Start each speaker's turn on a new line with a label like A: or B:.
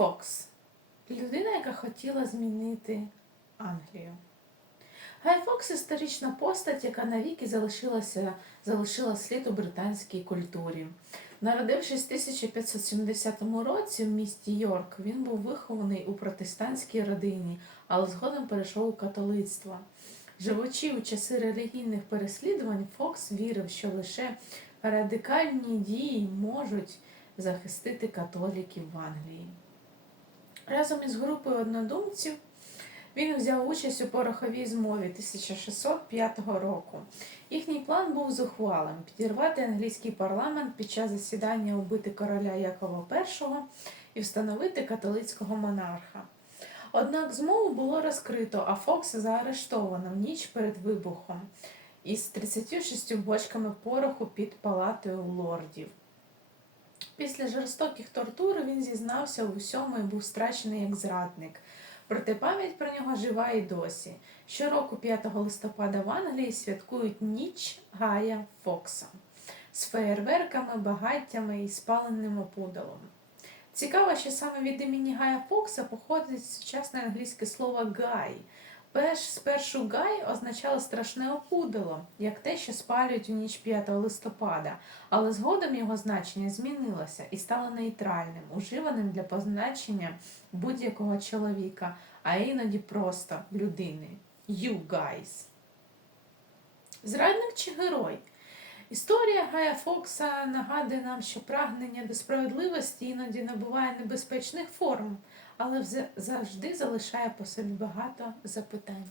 A: Фокс людина, яка хотіла змінити Англію. Гай Фокс історична постать, яка навіки залишилася, залишила слід у британській культурі. Народившись в 1570 році в місті Йорк, він був вихований у протестантській родині, але згодом перейшов у католицтво. Живучи у часи релігійних переслідувань, Фокс вірив, що лише радикальні дії можуть захистити католіків в Англії. Разом із групою однодумців він взяв участь у пороховій змові 1605 року. Їхній план був зухвалим підірвати англійський парламент під час засідання убити короля Якова І і встановити католицького монарха. Однак змову було розкрито, а Фокса заарештовано в ніч перед вибухом із 36 бочками пороху під палатою лордів. Після жорстоких тортур він зізнався у всьому і був страчений як зрадник. Проте пам'ять про нього жива і досі. Щороку 5 листопада в Англії святкують ніч Гая Фокса з феєрверками, багаттями і спаленим опудалом. Цікаво, що саме від імені Гая Фокса походить сучасне англійське слово гай. Перш, спершу гай означало страшне опудало, як те, що спалюють у ніч 5 листопада, але згодом його значення змінилося і стало нейтральним, уживаним для позначення будь-якого чоловіка, а іноді просто людини. You guys. Зрадник чи герой? Історія Гая Фокса нагадує нам, що прагнення до справедливості іноді набуває небезпечних форм, але завжди залишає по собі багато запитань.